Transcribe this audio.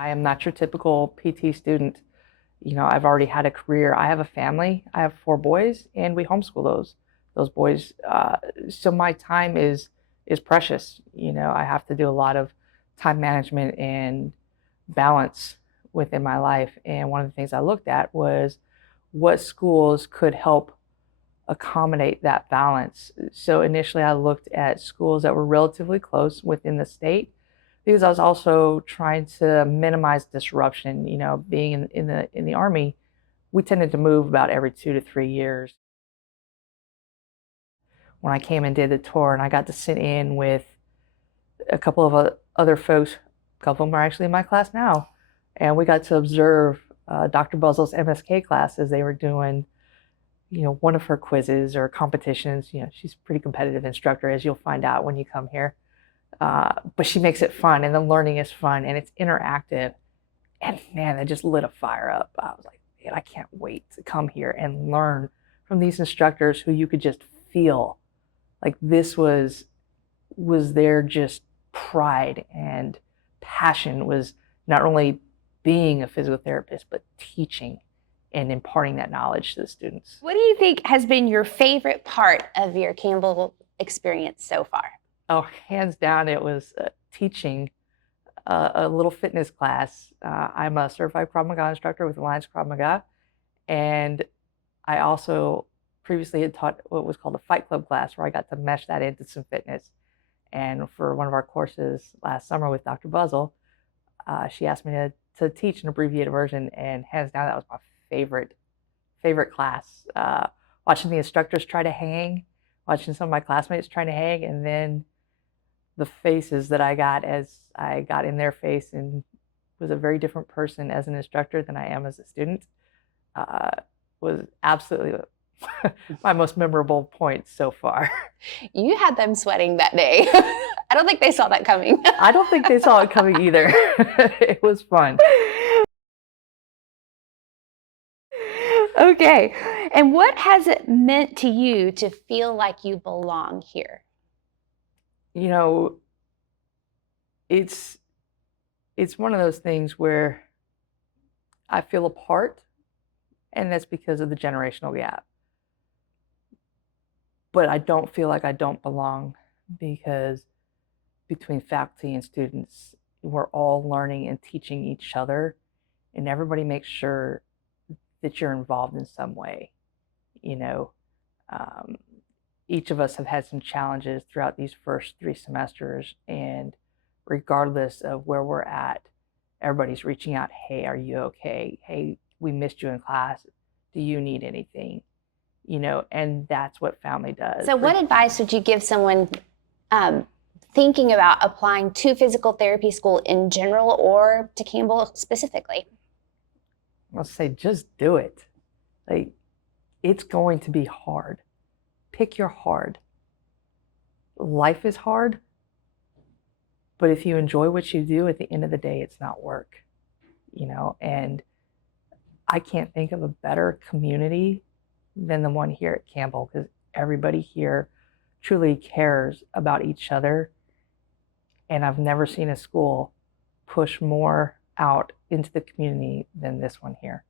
I am not your typical PT student. I've already had a career. I have a family. I have 4 boys, and we homeschool those boys. So my time is precious. I have to do a lot of time management and balance within my life. And one of the things I looked at was what schools could help accommodate that balance. So initially, I looked at schools that were relatively close within the state because I was also trying to minimize disruption. Being in the Army, we tended to move about every 2 to 3 years. When I came and did the tour, and I got to sit in with a couple of other folks, a couple of them are actually in my class now, and we got to observe Dr. Buzzle's MSK class as they were doing one of her quizzes or competitions. She's a pretty competitive instructor, as you'll find out when you come here. But she makes it fun, and the learning is fun, and it's interactive. And man, it just lit a fire up. I was like, man, I can't wait to come here and learn from these instructors who you could just feel like this was their just pride and passion was not only being a physical therapist, but teaching and imparting that knowledge to the students. What do you think has been your favorite part of your Campbell experience so far? Oh, hands down, it was teaching a little fitness class. I'm a certified Krav Maga instructor with Alliance Krav Maga, and I also previously had taught what was called a Fight Club class, where I got to mesh that into some fitness. And for one of our courses last summer with Dr. Buzzle, she asked me to teach an abbreviated version, and hands down, that was my favorite class. Watching the instructors try to hang, watching some of my classmates trying to hang, and then the faces that I got as I got in their face and was a very different person as an instructor than I am as a student, was absolutely my most memorable point so far. You had them sweating that day. I don't think they saw that coming. I don't think they saw it coming either. It was fun. Okay. And what has it meant to you to feel like you belong here? It's one of those things where I feel a part, and that's because of the generational gap. But I don't feel like I don't belong, because between faculty and students, we're all learning and teaching each other, and everybody makes sure that you're involved in some way. Each of us have had some challenges throughout these first 3 semesters, and regardless of where we're at, everybody's reaching out. Hey, are you okay? Hey, we missed you in class. Do you need anything? And that's what family does. So what advice would you give someone thinking about applying to physical therapy school in general or to Campbell specifically? I'll say just do it. It's going to be hard. Pick your hard. Life is hard, but if you enjoy what you do, at the end of the day, it's not work. And I can't think of a better community than the one here at Campbell, because everybody here truly cares about each other. And I've never seen a school push more out into the community than this one here.